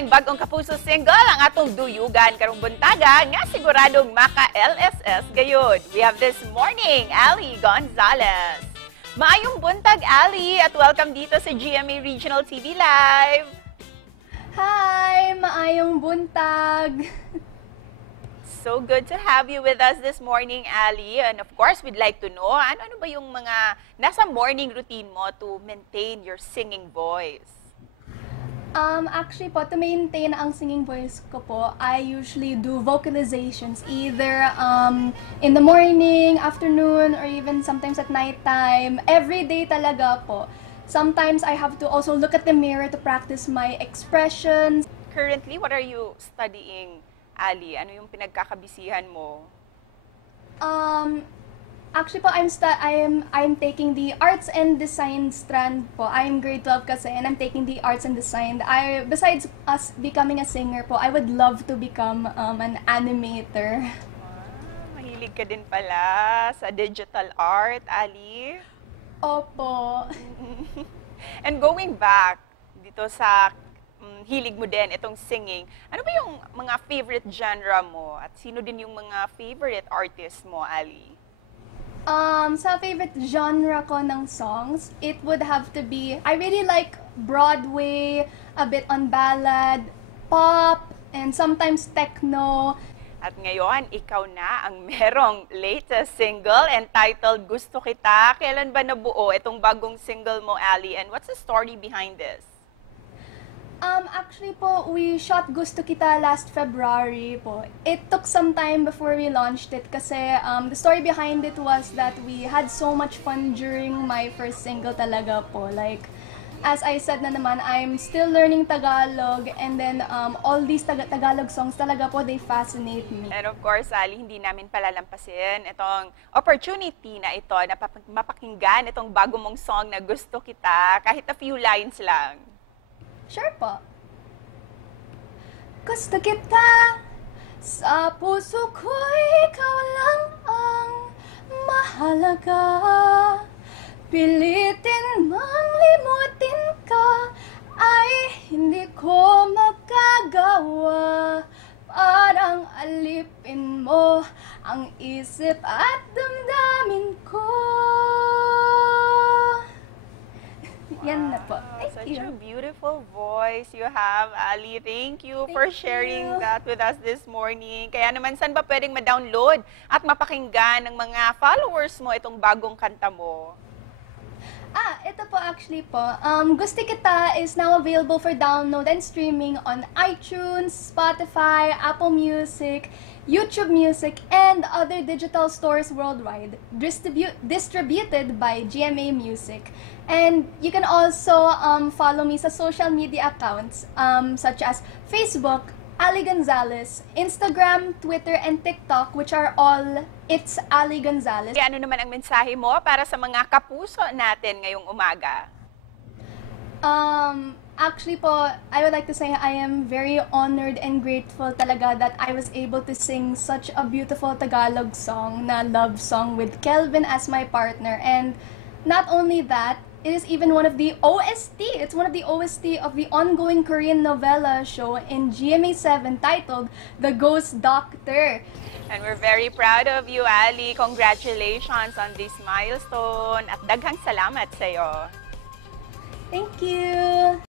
laing bagong kapuso single ang atong duyugan karong buntaga nga siguradong maka-LSS gayud. We have this morning, Ali Gonzalez. Maayong buntag, Ali, at welcome dito sa GMA Regional TV Live. Hi! Maayong buntag! So good to have you with us this morning, Ali. And of course, we'd like to know, ano ba yung mga nasa morning routine mo to maintain your singing voice? Actually po, to maintain ang singing voice ko po, I usually do vocalizations either in the morning, afternoon, or even sometimes at nighttime. Every day talaga po. Sometimes I have to also look at the mirror to practice my expressions. Currently, what are you studying, Ali? Ano yung pinagkakabisihan mo? Actually po, I'm taking the arts and design strand po. I'm grade 12 kasi, and I'm taking the arts and design. Besides us becoming a singer po, I would love to become an animator. Mahilig ka din pala sa digital art, Ali. Opo. And going back dito sa hilig mo din, itong singing, ano ba yung mga favorite genre mo? At sino din yung mga favorite artist mo, Ali? Sa favorite genre ko ng songs, it would have to be, I really like Broadway, a bit on ballad, pop, and sometimes techno. At ngayon, ikaw na ang merong latest single entitled Gusto Kita. Kailan ba nabuo itong bagong single mo, Ali? And what's the story behind this? Actually po, we shot Gusto Kita last February po. It took some time before we launched it kasi the story behind it was that we had so much fun during my first single talaga po. Like, as I said na naman, I'm still learning Tagalog, and then all these Tagalog songs talaga po, they fascinate me. And of course, Ali, hindi namin palalampasin itong opportunity na ito na mapakinggan itong bago mong song na Gusto Kita, kahit a few lines lang. Sure po. Gusto kita, sa puso ko'y ikaw lang ang mahalaga. Pilitin mang limutin ka, ay hindi ko magagawa. Parang alipin mo ang isip at damdamin ko. Yan na po. Thank you. Such a beautiful voice you have, Ali. Thank you for sharing that with us this morning. Kaya naman, saan ba pwedeng ma-download at mapakinggan ng mga followers mo itong bagong kanta mo? Ito po actually po. Gusto Kita is now available for download and streaming on iTunes, Spotify, Apple Music, YouTube Music, and other digital stores worldwide, distributed by GMA Music. And you can also follow me sa social media accounts such as Facebook, Ali Gonzalez, Instagram, Twitter, and TikTok, which are all It's Ali Gonzalez. Kaya ano naman ang mensahe mo para sa mga kapuso natin ngayong umaga? Actually po, I would like to say I am very honored and grateful talaga that I was able to sing such a beautiful Tagalog song na love song with Kelvin as my partner. And not only that, it is even one of the OST. It's one of the OST of the ongoing Korean novella show in GMA 7 titled The Ghost Doctor. And we're very proud of you, Ali. Congratulations on this milestone at daghang salamat sa'yo. Thank you!